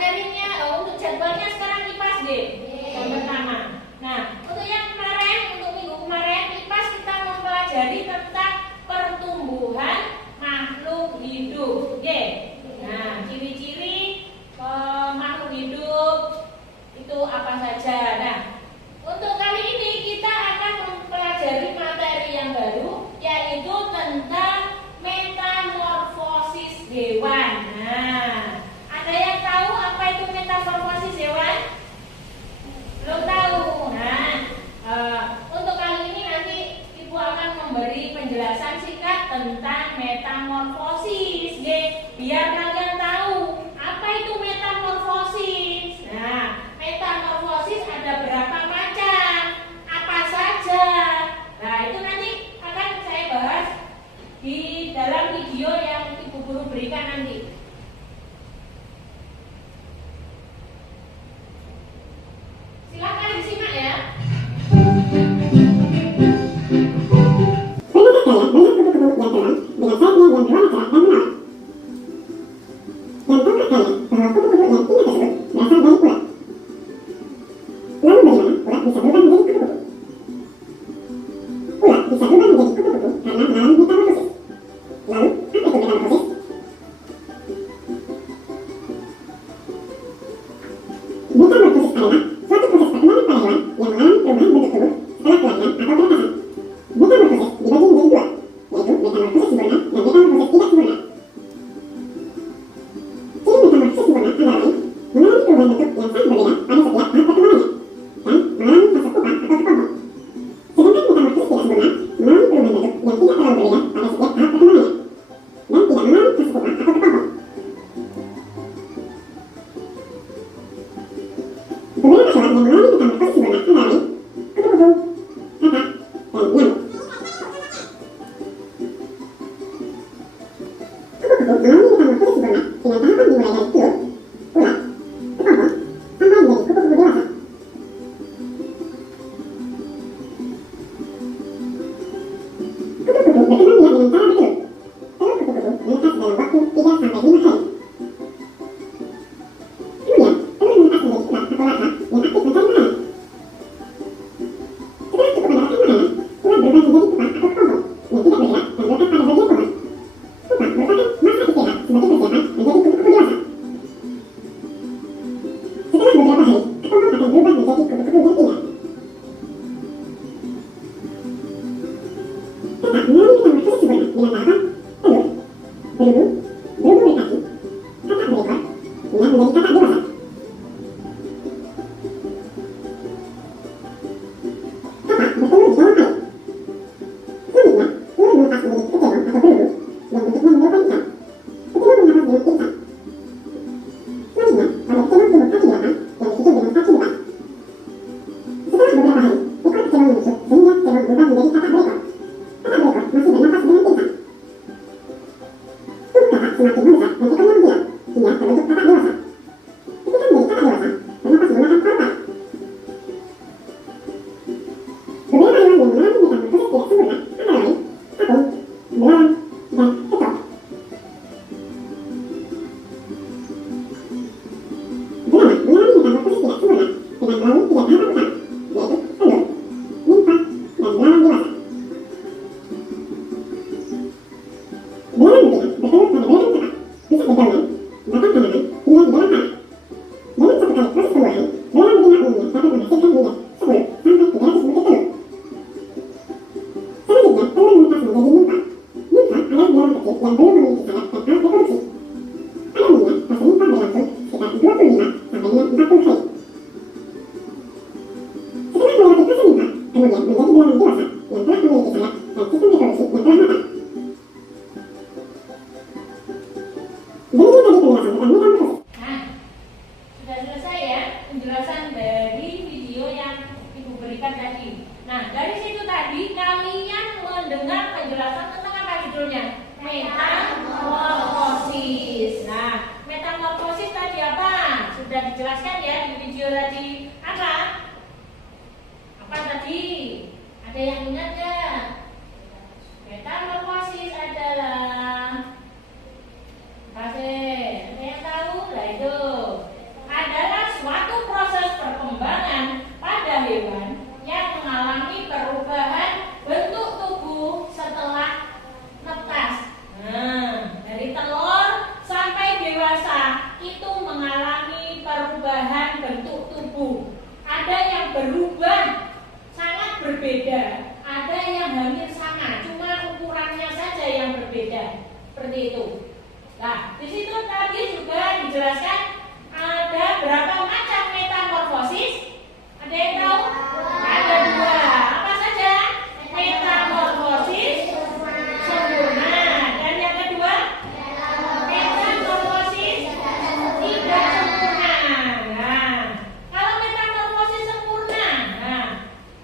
Materinya untuk jadwalnya sekarang IPAS deh. Yang pertama. Nah, untuk yang kemarin, untuk minggu kemarin IPAS kita mempelajari tentang pertumbuhan makhluk hidup. Oke. Nah, ciri-ciri makhluk hidup itu apa saja. Nah, untuk kali ini kita akan mempelajari materi yang baru, yaitu tentang metamorfosis hewan. Nah, ada yang tahu apa itu metamorfosis hewan? Belum tahu. Nah, untuk kali ini nanti Ibu akan memberi penjelasan singkat tentang metamorfosis, biar kalian tahu apa itu metamorfosis. Nah, metamorfosis ada berapa macam? Apa saja? Nah, itu nanti akan saya bahas di dalam video yang Ibu Guru berikan nanti. Silakan disimak ya. Metamorfosis. Nah, metamorfosis tadi apa? Sudah dijelaskan ya di video tadi. Apa? Apa tadi? Ada yang ingat nggak? Metamorfosis adalah apa sih? Ada yang tahu? Lah itu seperti itu. Nah, di situ tadi juga dijelaskan ada berapa macam metamorfosis. Ada yang tahu? Ada dua. Apa saja? Metamorfosis sempurna dan yang kedua metamorfosis tidak sempurna. Nah, kalau metamorfosis sempurna, nah,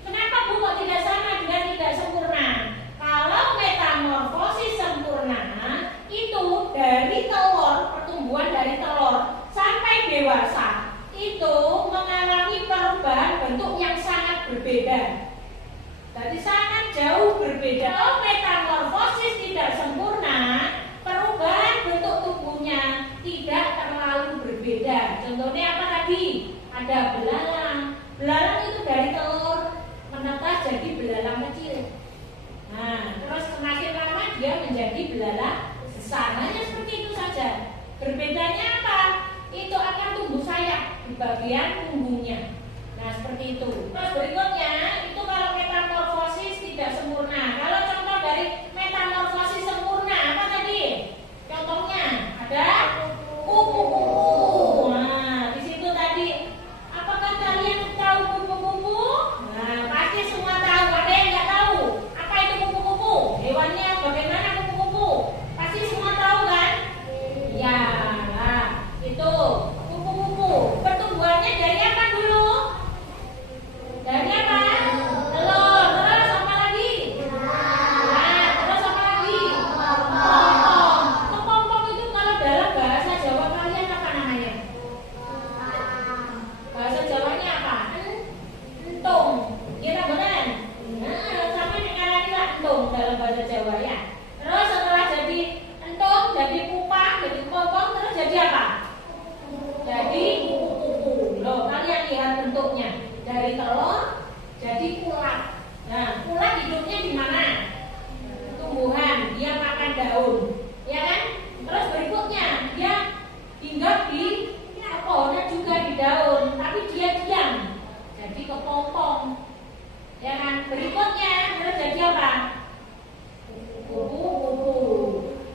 kenapa Bu kok tidak sama dengan tidak sempurna? Kalau metamorfosis sempurna itu dari telur, pertumbuhan dari telur sampai dewasa itu mengalami perubahan bentuk yang sangat berbeda. Jadi sangat jauh berbeda. Kalau metamorfosis tidak sempurna, perubahan bentuk tubuhnya tidak terlalu berbeda. Contohnya apa tadi? Ada belalang. Belalang itu dari telur menetas jadi belalang kecil. Nah, terus semakin lama dia menjadi belalang besar. Hanya seperti itu saja. Berbedanya apa? Itu akan tumbuh sayap di bagian punggungnya. Nah, seperti itu. Terus berikutnya, itu kalau metamorfosis tidak sempurna. Kalau contoh dari metamorfosis sempurna, apa tadi? Contohnya ada kupu-kupu. Nah, di situ tadi, apakah kalian tahu kupu-kupu? Nah, pasti semua tahu. Ada yang nggak tahu? Apa itu kupu-kupu? Hewannya bagaimana kupu-kupu? Pasti semua tahu kan? Ya, nah, itu kupu-kupu. Pertumbuhannya dari apa dulu? Dari apa? Telur. Terus apa lagi? Nah, terus apa lagi? Kepompong. Kepompong itu kalau dalam bahasa Jawa kalian apa namanya? Bahasa Jawanya apa? Entung. Kita benar? Nah, sampai dengan lagi lah entung dalam bahasa Jawa ya. Terus setelah jadi entung, jadi pupa, jadi kepompong, terus jadi apa? Jadi kupu-kupu. Loh, kalian lihat bentuknya. Dari telur jadi ulat. Nah, ulat hidupnya di mana? Tumbuhan, dia makan daun, ya kan? Terus berikutnya dia hinggap di pohonnya juga di daun, tapi dia diam, jadi kepompong, ya kan? Berikutnya terus jadi apa? Kupu-kupu.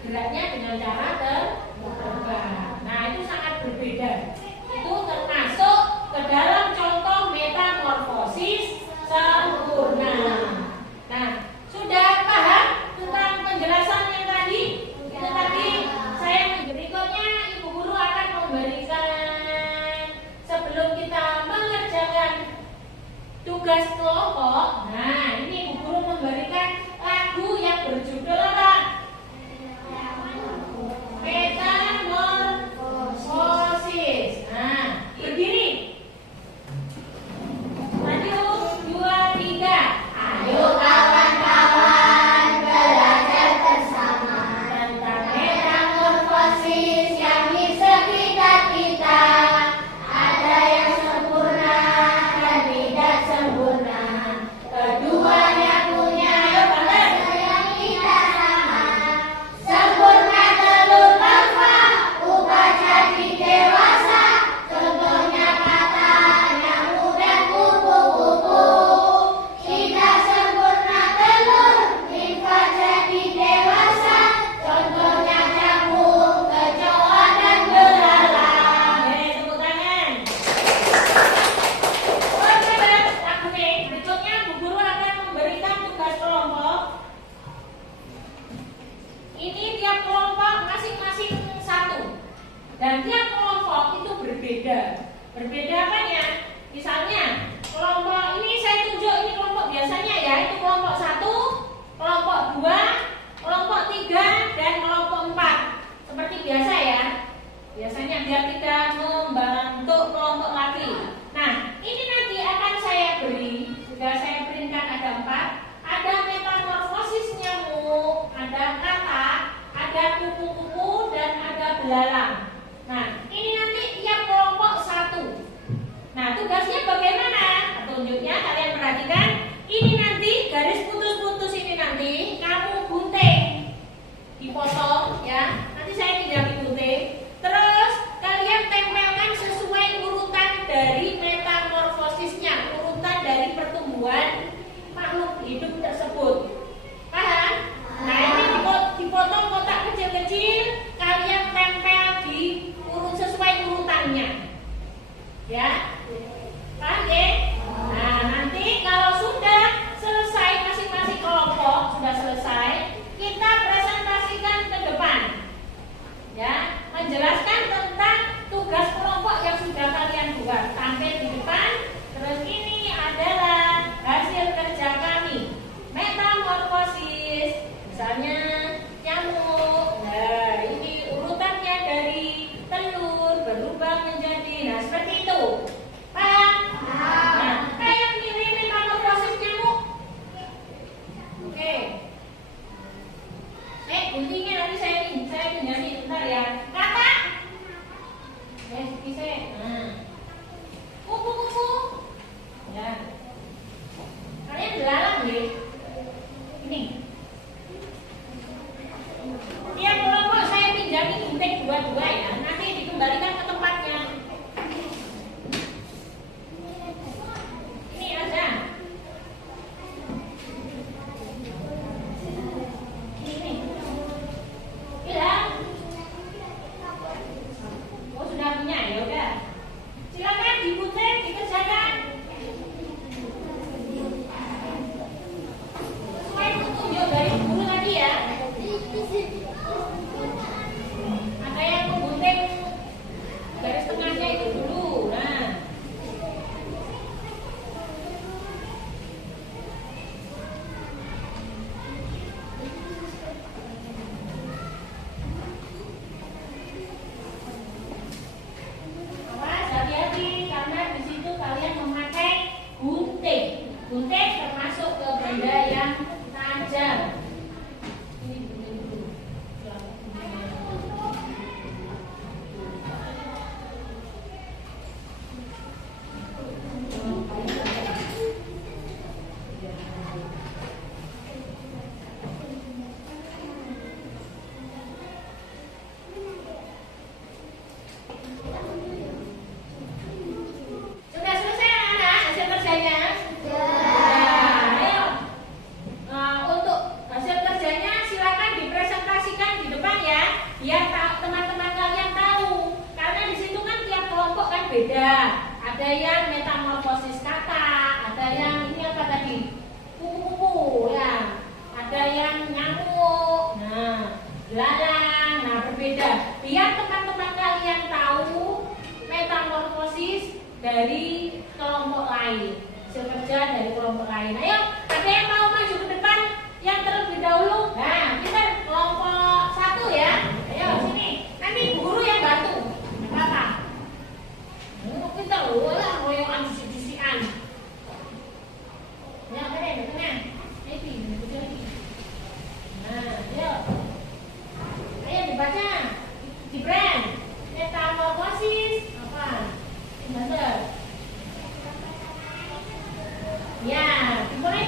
Geraknya dengan cara terbang. Nah, itu sangat berbeda. Itu termasuk ke dalam contoh metamorfosis sempurna. Nah, sudah paham tentang penjelasan yang tadi? Itu tadi saya berikutnya Ibu Guru akan memberikan sebelum kita mengerjakan tugas kelompok. Nah, ini Ibu Guru memberikan lagu yang berjudul apa? Metamorfosis. Nah, berdiri. 1, 2, 3. Ayo kawan-kawan belajar bersama tentang metamorfosis yang di sekitar kita. Ada yang sempurna dan tidak sempurna. Keduanya punya fase yang tidak sama. Sempurna telur larva, ubah jadi dewasa. Contohnya kata nyamuk dan kupu-kupu. Tidak sempurna telur, nimfa jadi dewasa. Contohnya jamur, kecoa dan belalang. Tepuk tangan. Oke, lagu nih. Berikutnya Bu Guru akan memberikan tugas kelompok. Ini tiap kelompok masing-masing satu. Dan tiap kelompok itu berbeda. Berbeda apanya? Misalnya, kelompok ini saya tunjuk ini kelompok biasanya ya, itu kelompok 1, kelompok 2, kelompok 3, dan kelompok 4. Seperti biasa ya. Biasanya biar tidak membentuk kelompok lagi. Nah, ini nanti akan saya beri, sudah saya berikan ada 4. Ada metamorfosis nyamuk, ada katak, ada kupu-kupu, dan ada belalang. Nah, ini nanti tiap kelompok 1. Nah, tugasnya bagaimana? Tunjuknya kalian perhatikan. Ini nanti garis putus-putus ini nanti kamu gunting, dipotong ya. Nanti saya tinggal digunting. Terus kalian tempelkan sesuai urutan dari metamorfosisnya, urutan dari pertumbuhan makhluk hidup tersebut. Paham? Nah, ini dipotong kotak kecil-kecil. Nah, seperti itu. Paham? Nah, kayak mirip metamorfosis nyamuk. Oke. Guntingnya nanti saya pinjami bentar ya. Kakak. Bisa. Nah. Kupu-kupu. Ya. Kalian belalang ya. Ini. Tiap kelompok saya pinjami gunting dua-dua ya. Nanti dikembalikan ke tempatnya. Ini aja. Ini. Hilang. Oh, sudah punya ya udah. Silakan digunting, dikerjakan. Sesuai petunjuk dari guru tadi ya. Ada yang menggunting garis tengahnya itu dulu. Nah. Awas, hati-hati karena di situ kalian memakai gunting. Gunting termasuk ke benda yang tajam. Ini gunting dulu. Sudah selesai anak-anak hasil kerjanya? Nah, ayo. Untuk hasil kerjanya silakan dipresentasikan di depan ya, biar teman-teman kalian tahu. Karena di situ kan tiap kelompok kan beda. Ada yang metamorfosis kata, ada yang ini apa tadi? Kupu-kupu ya. Ada yang nyamuk. Nah, belalang. Nah, berbeda. Biar teman-teman kalian tahu metamorfosis dari kelompok lain, hasil kerja dari kelompok lain. Ayo, ada yang mau maju ke depan yang terlebih dahulu? Nah, kita kelompok 1 ya. Ayo sini. Nanti guru yang bantu. Apa? Kita lah ngoyokan sisi-sisian. Ya, ada di tengah. Nah, ayo. Ayo dibaca. Gibran. Metamorfosis apa? Bener. Ya, dimulai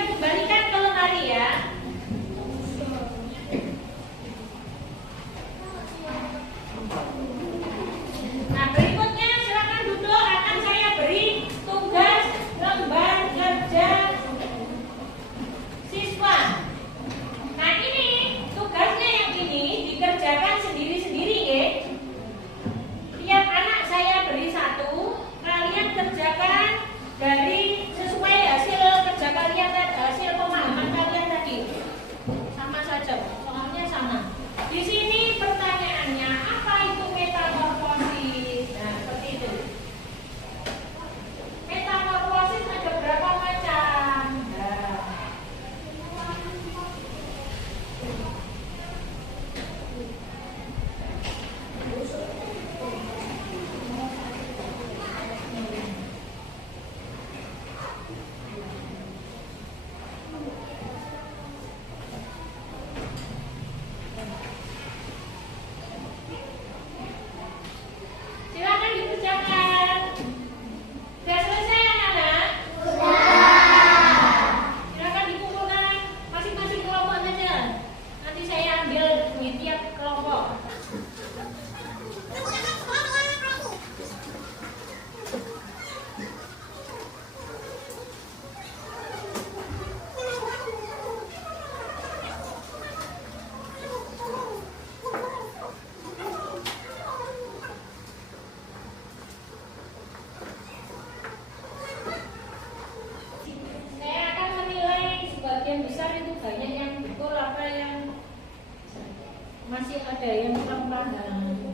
dikembalikan ke lemari ya. Nah, berikutnya silakan duduk, akan saya beri tugas lembar kerja siswa. Nah, ini tugasnya yang ini dikerjakan sendiri-sendiri ya. Tiap anak saya beri satu, kalian kerjakan dari sesuai hasil kerja kalian dan hasil pemahaman kalian tadi. Sama saja, soalnya sama. Di sini pertanyaannya, apa itu metamorfosis? Nah, seperti itu. Metamorfosis ada berapa macam? Nah, silakan dikerjakan. Sudah selesai anak-anak? Silakan dikumpulkan masing-masing kelompok saja. Nanti saya ambil di tiap kelompok. Saya akan menilai sebagian besar itu banyak yang betul, apa yang masih ada yang kurang paham.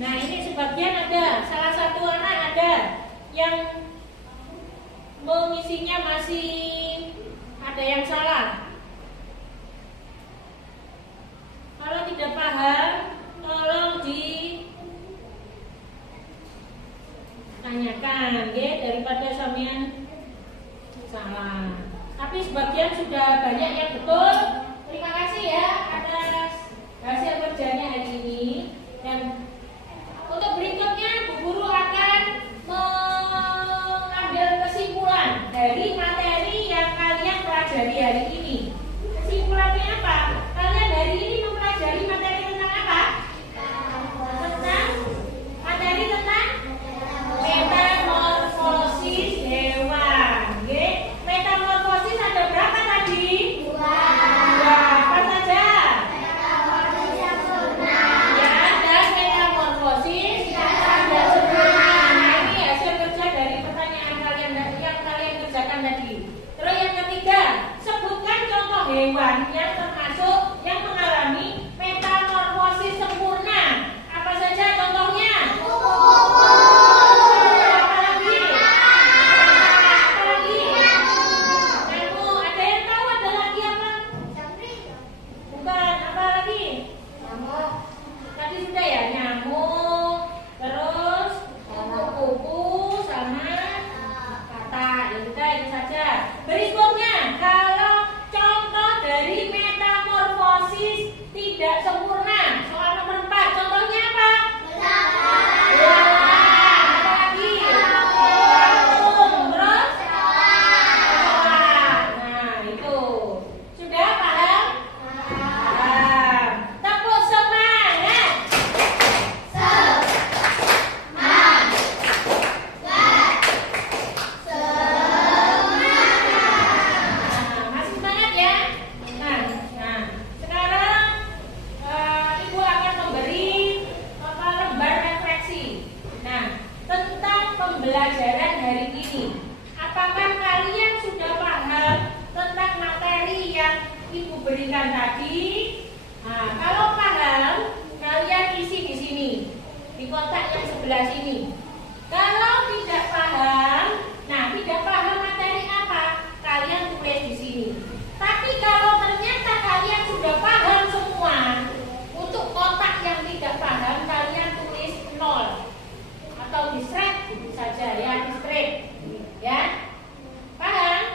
Nah, ini sebagian ada, salah satu anak ada yang mengisinya masih ada yang salah. Kalau tidak paham, tolong ditanyakan, ya, daripada sampean salah. Tapi sebagian sudah banyak yang betul. Terima kasih ya atas hasil kerjanya hari ini. Dan untuk berikutnya, Bu Guru akan mengambil kesimpulan dari materi yang kalian pelajari hari ini. Kesimpulannya apa? Kalian hari ini mempelajari materi tentang apa? Tentang materi tentang metamorfosis hewan. Oke? Metamorfosis ada berapa tadi? Dua. Apa saja? Ya, ada metamorfosis ada sempurna. Nah, ini hasil kerja dari pertanyaan kalian yang kalian kerjakan tadi. Terus yang ketiga, sebutkan contoh hewan yang termasuk yang mengalami metamorfosis sempurna. Apa saja contohnya? Apa lagi? Apa lagi? Nyamuk. Ada yang tahu ada lagi apa? Bukan. Apa lagi? Tadi sudah ya, nyamuk, terus kupu-kupu sama katak. Ya sudah, itu saja. Berikutnya, kalau contoh dari metamorfosis tidak sempurna, soal nomor 4, contohnya apa? Ya, apa lagi? Burung, terus? Nah, itu. Sudah paham? Paham. Tepuk semangat. Nah, masih semangat ya? Nah, sekarang Ibu akan memberi lembar refleksi. Nah, tentang pembelajaran hari ini. Apakah kalian sudah paham tentang materi yang Ibu berikan tadi? Nah, kalau paham, kalian isi di sini, di kotak yang sebelah sini. Kalau tidak paham, nah tidak paham materi apa, kalian tulis di sini. Tapi kalau ternyata kalian sudah paham semua, untuk kotak yang tidak paham kalian tulis 0 atau di straight saja ya, di straight, ya. Paham?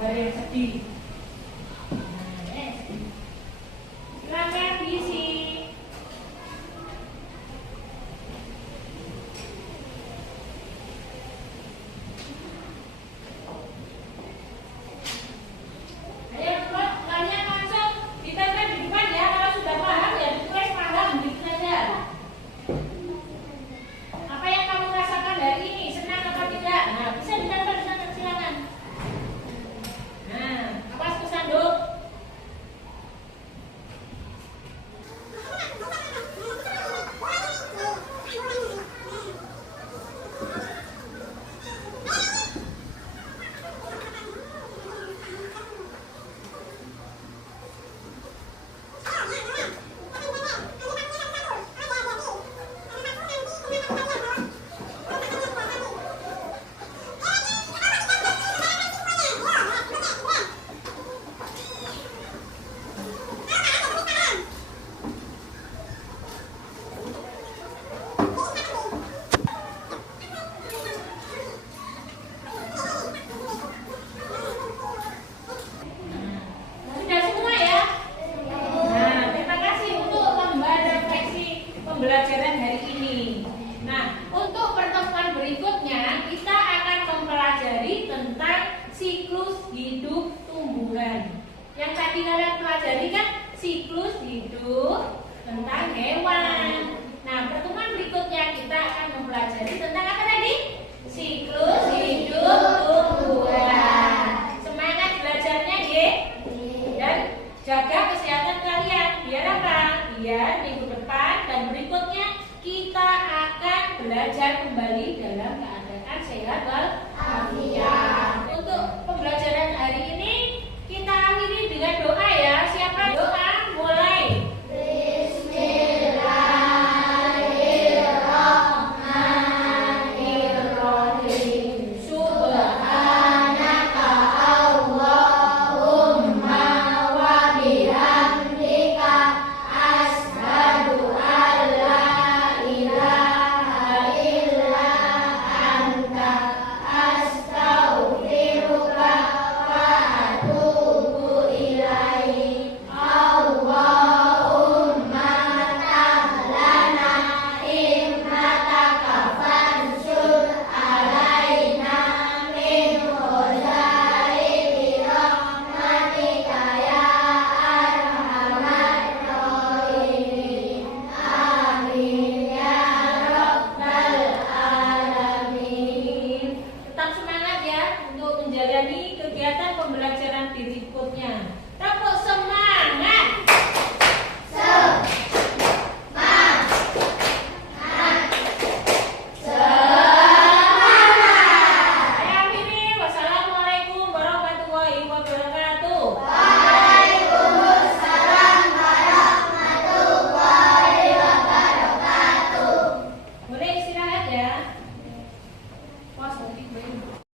gambar yang sedih. Nah, silakan diisi. Ayo buat kalian langsung ditempel di depan ya. Kalau sudah paham ya ditulis paham gitu saja. Apa yang kamu rasakan hari ini? Senang atau tidak? Nah, bisa ditempel di sana, silakan. Nah, awas kesandung. Sudah semua ya? Nah, terima kasih untuk membuat refleksi pembelajaran hari ini. Nah, untuk pertemuan berikutnya kita akan mempelajari tentang siklus hidup tumbuhan. Yang tadi kalian pelajari kan siklus hidup tentang hewan. Nah, pertemuan berikutnya kita akan mempelajari tentang apa tadi? Siklus hidup tumbuhan. Semangat belajarnya, ya. Dan jaga kesehatan kalian. Biar apa? Biar minggu depan dan berikutnya kita akan belajar kembali dalam keadaan sehat walafiat. Untuk pembelajaran hari ini kita akhiri dengan doa ya. Siapa doa? Mulai. Tetap semangat ya untuk menjalani kegiatan pembelajaran berikutnya. Tepuk semangat. Saya akhiri. Wassalamualaikum warahmatullahi wabarakatuh. Boleh istirahat ya.